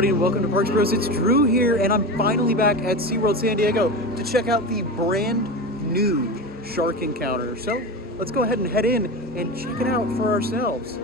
everybody, and welcome to Parksbros. It's Drew here, and I'm finally back at SeaWorld San Diego to check out the brand new shark encounter. So let's go ahead and head in and check it out for ourselves.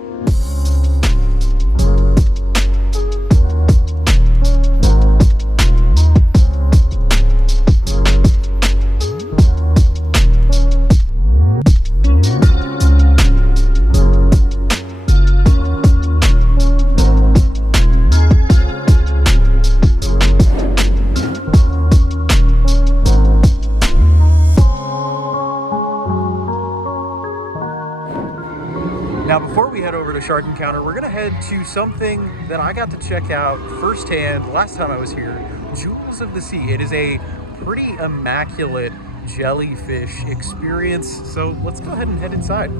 Now, before we head over to Shark Encounter, we're gonna head to something that I got to check out firsthand last time I was here, Jewels of the Sea. It is a pretty immaculate jellyfish experience, so let's go ahead and head inside.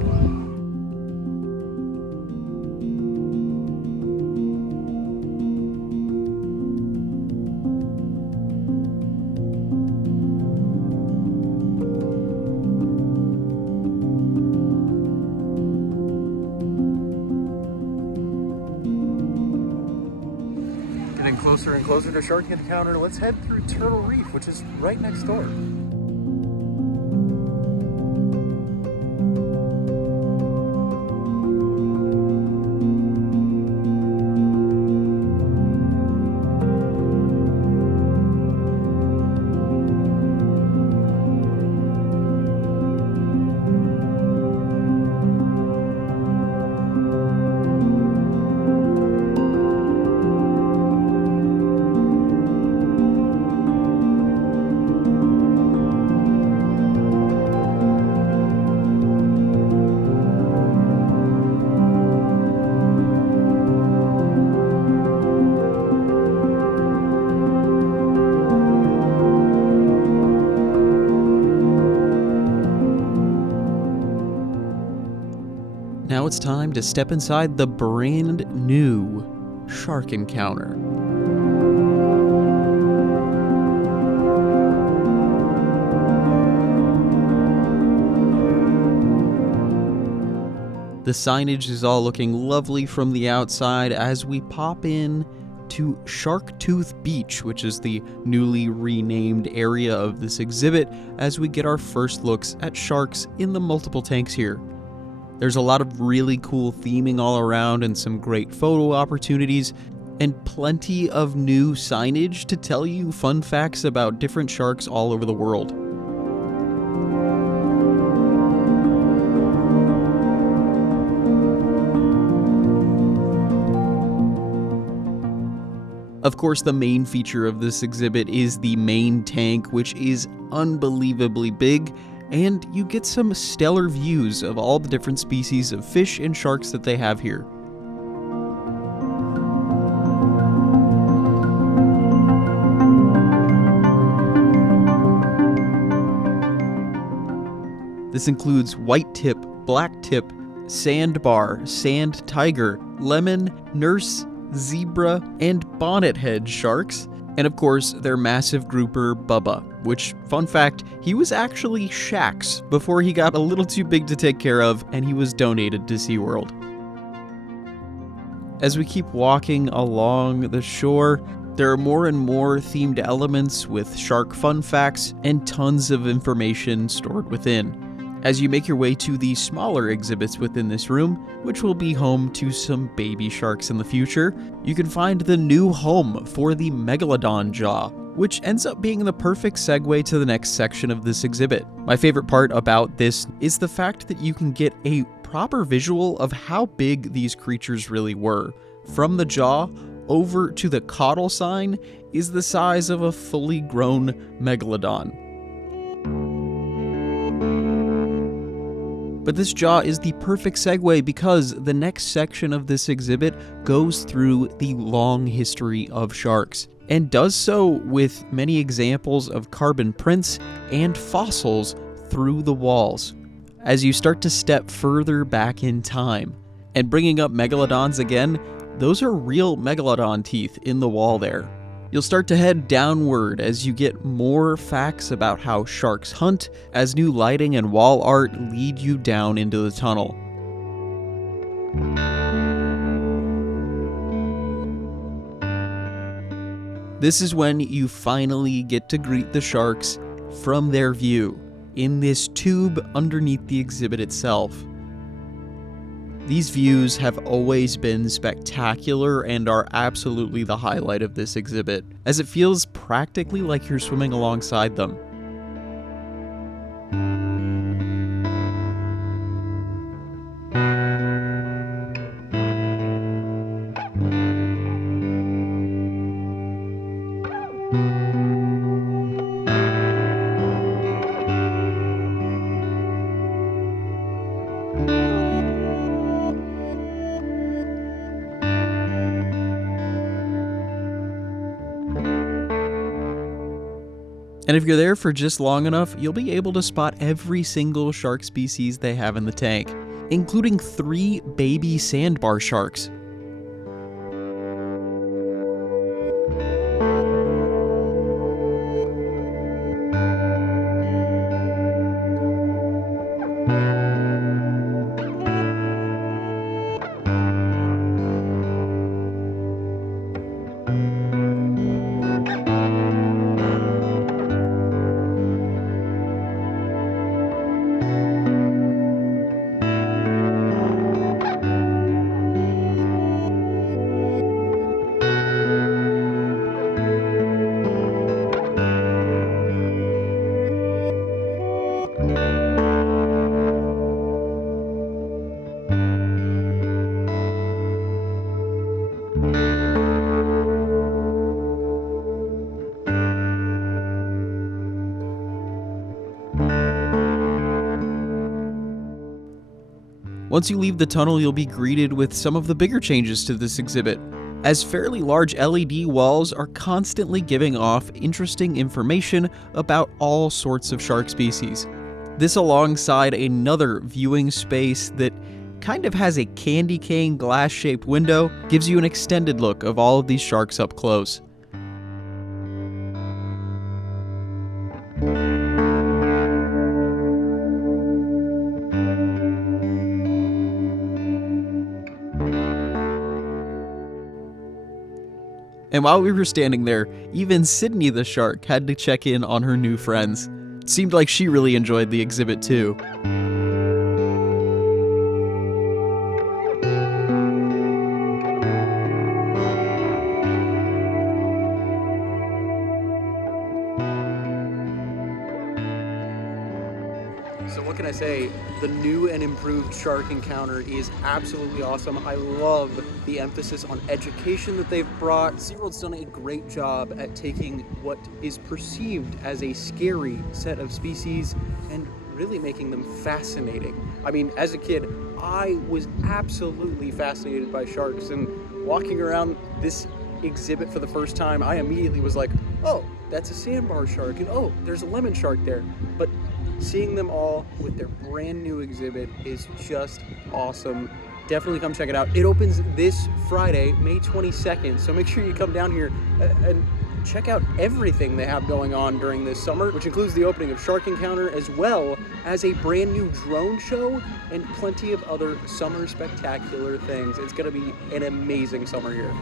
Getting closer and closer to Shark Encounter, let's head through Turtle Reef, which is right next door. Now it's time to step inside the brand new Shark Encounter. The signage is all looking lovely from the outside as we pop in to Shark Tooth Beach, which is the newly renamed area of this exhibit, as we get our first looks at sharks in the multiple tanks here. There's a lot of really cool theming all around and some great photo opportunities, and plenty of new signage to tell you fun facts about different sharks all over the world. Of course, the main feature of this exhibit is the main tank, which is unbelievably big, and you get some stellar views of all the different species of fish and sharks that they have here. This includes white tip, black tip, sandbar, sand tiger, lemon, nurse, zebra, and bonnethead sharks. And of course, their massive grouper, Bubba, which, fun fact, he was actually Shaq's before he got a little too big to take care of and he was donated to SeaWorld. As we keep walking along the shore, there are more and more themed elements with shark fun facts and tons of information stored within. As you make your way to the smaller exhibits within this room, which will be home to some baby sharks in the future, you can find the new home for the Megalodon jaw, which ends up being the perfect segue to the next section of this exhibit. My favorite part about this is the fact that you can get a proper visual of how big these creatures really were. From the jaw over to the caudal sign is the size of a fully grown Megalodon. But this jaw is the perfect segue because the next section of this exhibit goes through the long history of sharks, and does so with many examples of carbon prints and fossils through the walls. As you start to step further back in time, and bringing up megalodons again, those are real megalodon teeth in the wall there. You'll start to head downward as you get more facts about how sharks hunt, as new lighting and wall art lead you down into the tunnel. This is when you finally get to greet the sharks from their view, in this tube underneath the exhibit itself. These views have always been spectacular and are absolutely the highlight of this exhibit, as it feels practically like you're swimming alongside them. And if you're there for just long enough, you'll be able to spot every single shark species they have in the tank, including 3 baby sandbar sharks. Once you leave the tunnel, you'll be greeted with some of the bigger changes to this exhibit, as fairly large LED walls are constantly giving off interesting information about all sorts of shark species. This alongside another viewing space that kind of has a candy cane glass-shaped window gives you an extended look of all of these sharks up close. And while we were standing there, even Sydney the shark had to check in on her new friends. It seemed like she really enjoyed the exhibit too. So what can I say? The new and improved shark encounter is absolutely awesome. I love the emphasis on education that they've brought. SeaWorld's done a great job at taking what is perceived as a scary set of species and really making them fascinating. I mean, as a kid, I was absolutely fascinated by sharks, and walking around this exhibit for the first time, I immediately was like, oh, that's a sandbar shark, and oh, there's a lemon shark there. But seeing them all with their brand new exhibit is just awesome. Definitely come check it out. It opens this Friday, May 22nd, so make sure you come down here and check out everything they have going on during this summer, which includes the opening of Shark Encounter, as well as a brand new drone show and plenty of other summer spectacular things. It's gonna be an amazing summer here.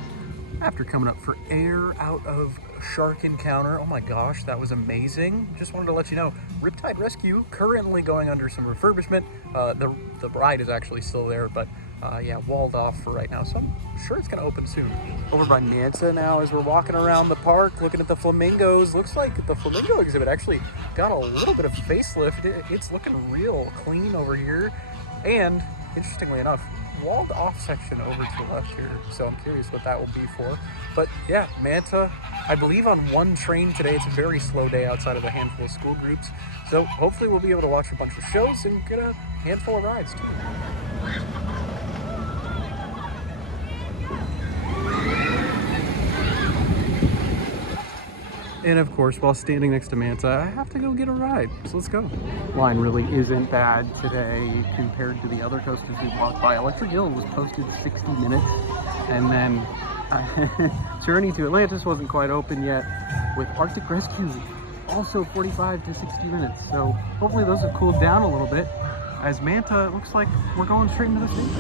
After coming up for air out of Shark Encounter, oh my gosh, that was amazing. Just wanted to let you know, Riptide Rescue currently going under some refurbishment. The ride is actually still there, but yeah, walled off for right now, so I'm sure it's gonna open soon. Over by Manta now as we're walking around the park looking at the flamingos. Looks like the flamingo exhibit actually got a little bit of facelift. It's looking real clean over here, and interestingly enough, walled off section over to the left here, so I'm curious what that will be for. But yeah, Manta, I believe on one train today. It's a very slow day outside of a handful of school groups, so hopefully we'll be able to watch a bunch of shows and get a handful of rides too. And of course, while standing next to Manta, I have to go get a ride, so let's go. Line really isn't bad today compared to the other coasters we walked by. Electric Eel was posted 60 minutes, and then Journey to Atlantis wasn't quite open yet, with Arctic Rescue also 45 to 60 minutes. So hopefully those have cooled down a little bit, as Manta, it looks like we're going straight into the station.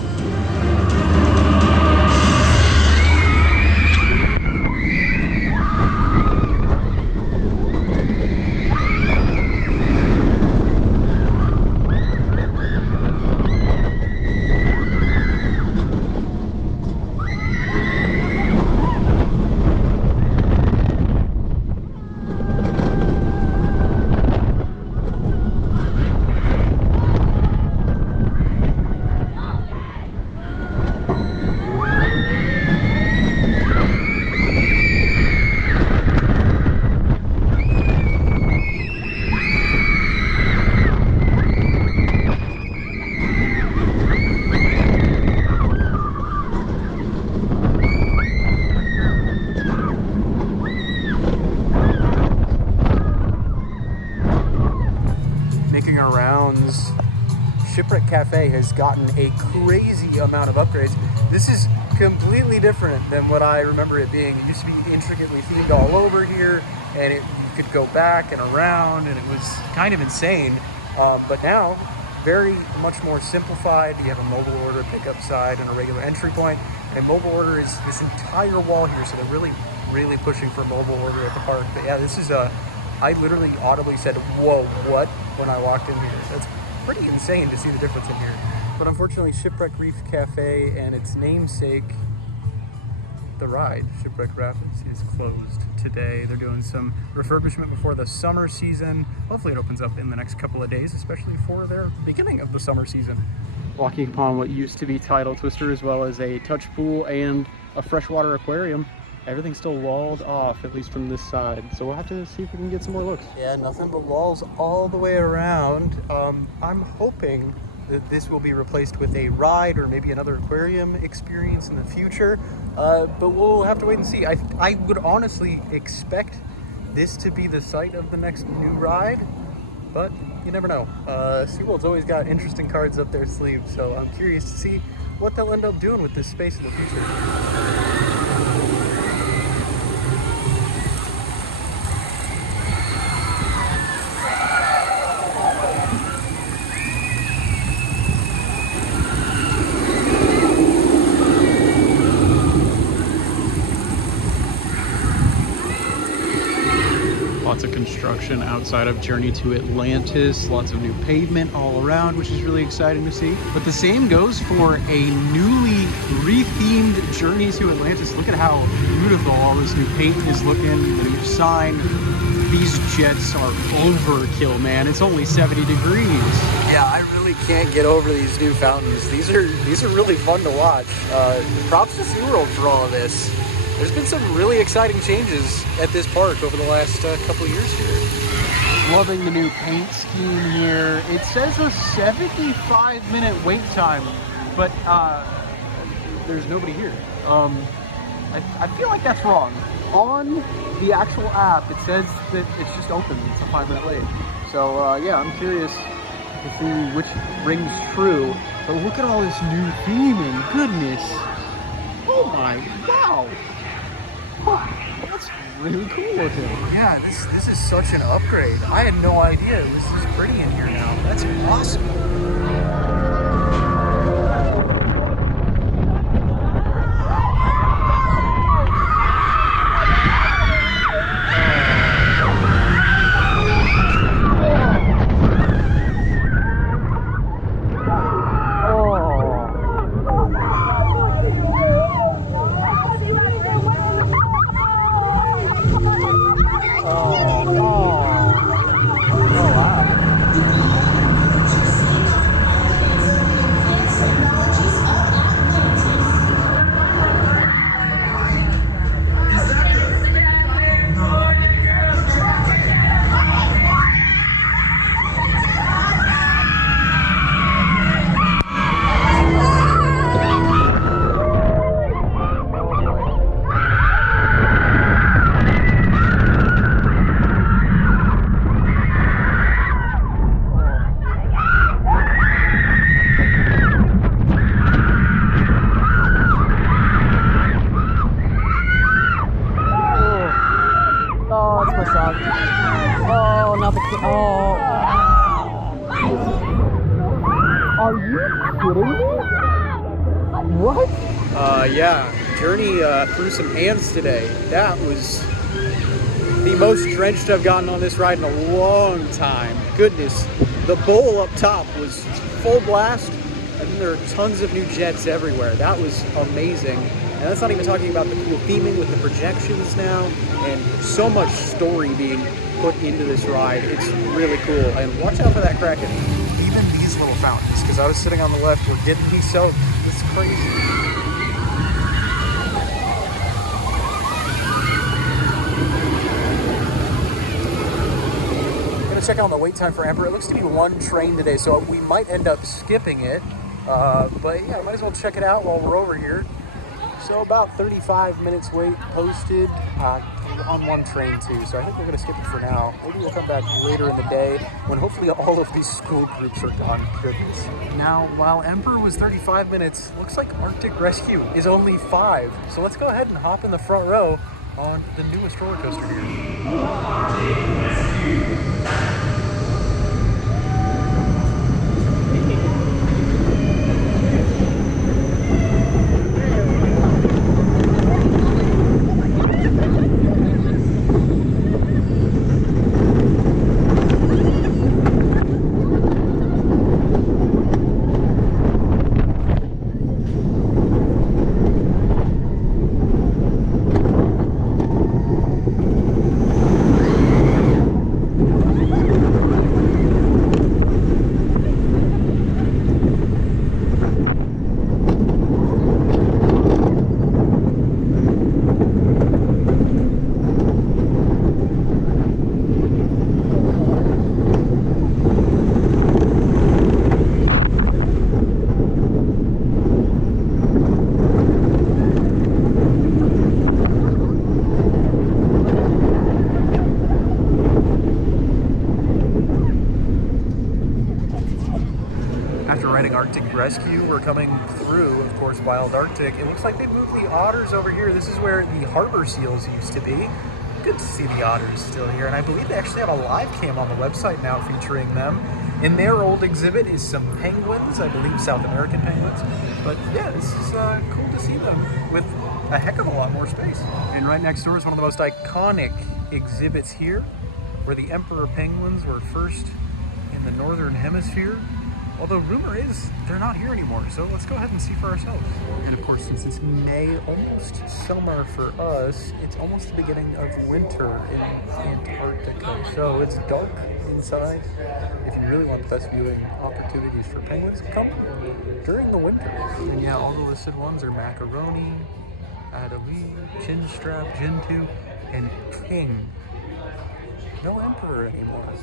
cafe has gotten a crazy amount of upgrades. This is completely different than what I remember it being. It used to be intricately themed all over here, and you could go back and around, and it was kind of insane. But now, very much more simplified. You have a mobile order pickup side and a regular entry point. And mobile order is this entire wall here, so they're really pushing for mobile order at the park. But yeah, this is I literally audibly said, whoa, what? When I walked in here. That's pretty insane to see the difference in here. But unfortunately, Shipwreck Reef Cafe and its namesake, the ride, Shipwreck Rapids, is closed today. They're doing some refurbishment before the summer season. Hopefully it opens up in the next couple of days, especially for their beginning of the summer season. Walking upon what used to be Tidal Twister, as well as a touch pool and a freshwater aquarium. Everything's still walled off, at least from this side. So we'll have to see if we can get some more looks. Yeah, nothing but walls all the way around. I'm hoping that this will be replaced with a ride or maybe another aquarium experience in the future. But we'll have to wait and see. I would honestly expect this to be the site of the next new ride, but you never know. SeaWorld's always got interesting cards up their sleeve, so I'm curious to see what they'll end up doing with this space in the future. Lots of construction outside of Journey to Atlantis, lots of new pavement all around, which is really exciting to see. But the same goes for a newly rethemed Journey to Atlantis. Look at how beautiful all this new paint is looking, the new sign. These jets are overkill, man. It's only 70 degrees. Yeah, I really can't get over these new fountains. These are really fun to watch. Props to SeaWorld for all of this. There's been some really exciting changes at this park over the last couple of years here. Loving the new paint scheme here. It says a 75-minute wait time, but there's nobody here. I feel like that's wrong. On the actual app, it says that it's just open. It's a 5-minute wait. So yeah, I'm curious to see which rings true. But look at all this new theming. Goodness. Oh my, wow. That's really cool looking. Yeah, this is such an upgrade. I had no idea it was this pretty in here now. That's awesome. Oh, not the kid. Oh. Are you kidding me? What? Yeah. Journey threw some hands today. That was the most drenched I've gotten on this ride in a long time. Goodness. The bowl up top was full blast, and then there are tons of new jets everywhere. That was amazing. And that's not even talking about the cool theming with the projections now, and so much story being put into this ride. It's really cool. And watch out for that Kraken. Even these little fountains, because I was sitting on the left, were getting me soaked. It's crazy. Check out the wait time for Emperor. It looks to be one train today, so we might end up skipping it. But yeah, might as well check it out while we're over here. So about 35 minutes wait posted on one train too. So I think we're gonna skip it for now. Maybe we'll come back later in the day when hopefully all of these school groups are gone. Goodness. Now, while Emperor was 35 minutes, looks like Arctic Rescue is only 5. So let's go ahead and hop in the front row on the newest roller coaster here. Arctic Rescue. We're coming through, of course, Wild Arctic. It looks like they moved the otters over here. This is where the harbor seals used to be. Good to see the otters still here, and I believe they actually have a live cam on the website now featuring them. In their old exhibit is some penguins, I believe South American penguins. But yeah, this is cool to see them with a heck of a lot more space. And right next door is one of the most iconic exhibits here, where the emperor penguins were first in the northern hemisphere. Although rumor is they're not here anymore, so let's go ahead and see for ourselves. And of course, since it's May, almost summer for us, it's almost the beginning of winter in Antarctica. So it's dark inside. If you really want the best viewing opportunities for penguins, come during the winter. And yeah, all the listed ones are macaroni, Adelie, chinstrap, Gentoo, and king. No emperor anymore.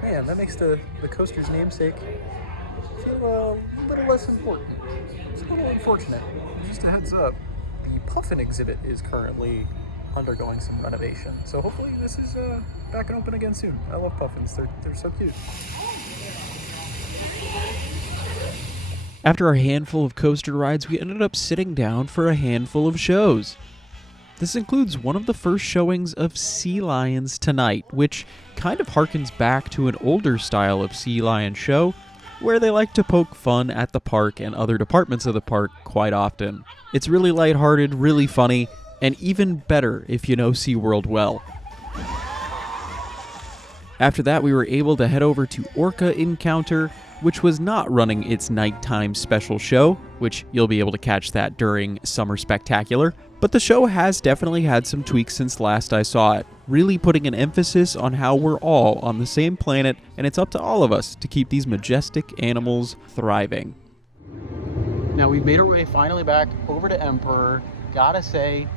Man, that makes the coaster's namesake feel a little less important. It's a little unfortunate. Just a heads up, the puffin exhibit is currently undergoing some renovation. So hopefully this is back and open again soon. I love puffins. They're so cute. After a handful of coaster rides, we ended up sitting down for a handful of shows. This includes one of the first showings of Sea Lions tonight, which kind of harkens back to an older style of sea lion show, where they like to poke fun at the park and other departments of the park quite often. It's really lighthearted, really funny, and even better if you know SeaWorld well. After that, we were able to head over to Orca Encounter, which was not running its nighttime special show, which you'll be able to catch that during Summer Spectacular. But the show has definitely had some tweaks since last I saw it, really putting an emphasis on how we're all on the same planet, and it's up to all of us to keep these majestic animals thriving. Now we've made our way finally back over to Emperor. Gotta say,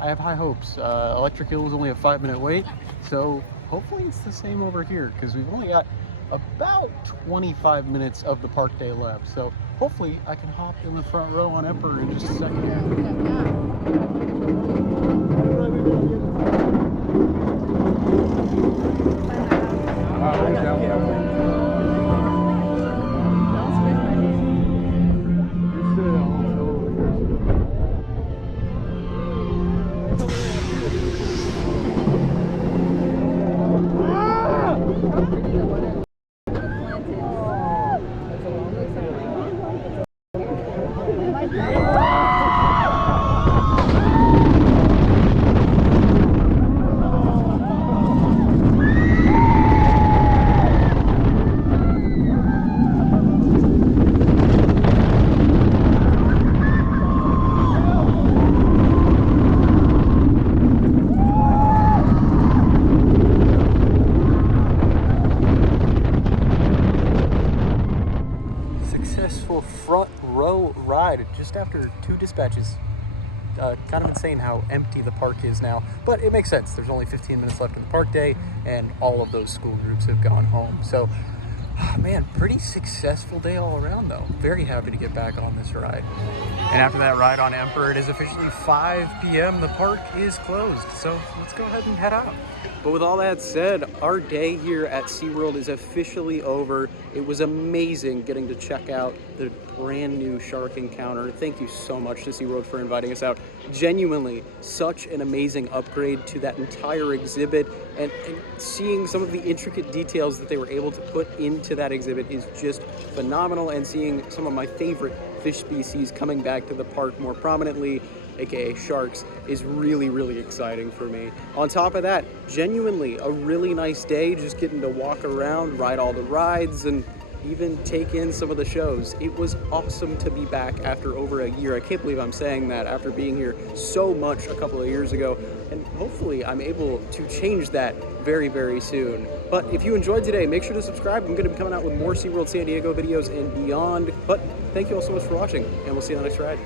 I have high hopes. Electric Hill was only a 5-minute wait, so hopefully it's the same over here, because we've only got about 25 minutes of the park day left. So hopefully I can hop in the front row on Emperor in just a second. Just after 2 dispatches. Kind of insane how empty the park is now, but it makes sense. There's only 15 minutes left in the park day, and all of those school groups have gone home. So Man, pretty successful day all around though. Very happy to get back on this ride. And after that ride on Emperor, it is officially 5 p.m. The park is closed, so let's go ahead and head out. But with all that said, our day here at SeaWorld is officially over. It was amazing getting to check out the brand new shark encounter. Thank you so much to SeaWorld for inviting us out. Genuinely, such an amazing upgrade to that entire exhibit, and seeing some of the intricate details that they were able to put into that exhibit is just phenomenal, and seeing some of my favorite fish species coming back to the park more prominently, aka sharks, is really exciting for me. On top of that, genuinely a really nice day, just getting to walk around, ride all the rides, and even take in some of the shows. It was awesome to be back after over a year. I can't believe I'm saying that after being here so much a couple of years ago, and hopefully I'm able to change that very soon. But if you enjoyed today, make sure to subscribe. I'm going to be coming out with more SeaWorld San Diego videos and beyond. But thank you all so much for watching, and we'll see you on the next ride.